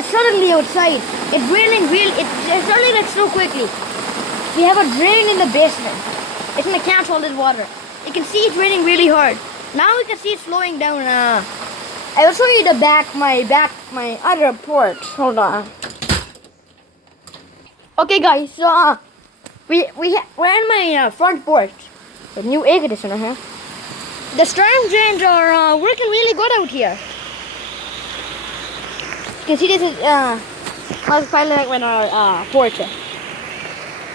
we're suddenly outside. It's raining it's suddenly like so quickly. We have a drain in the basement. It's gonna catch all this water. You can see it's raining really hard. Now we can see it slowing down. I will show you my other porch. Hold on. Okay, guys. So we're in my front porch. The new air conditioner here. The storm drains are working really good out here. You can see this is probably like when our porch is.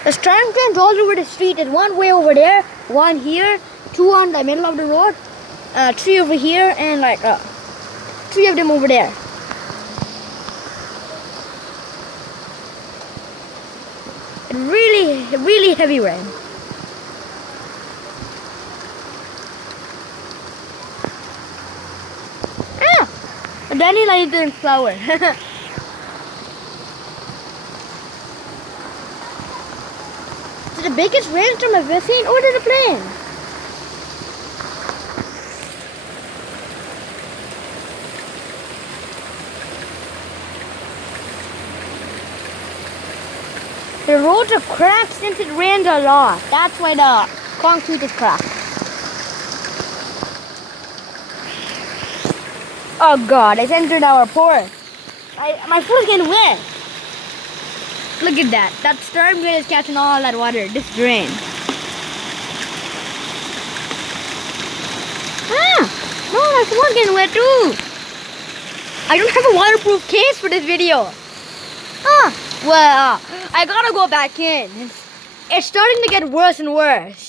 The storm drains all over the street. There's one way over there, one here, two on the middle of the road, three over here, and like three of them over there. Really heavy rain. A dandelion flower. It's the biggest rainstorm I've ever seen. Oh, there's a plane. The roads are cracked since it rained a lot. That's why the concrete is cracked. Oh God, it's entered our porch. My foot's getting wet. Look at that. That storm drain is catching all that water. This drain. No, my foot's getting wet too. I don't have a waterproof case for this video. Well, I gotta go back in. It's starting to get worse and worse.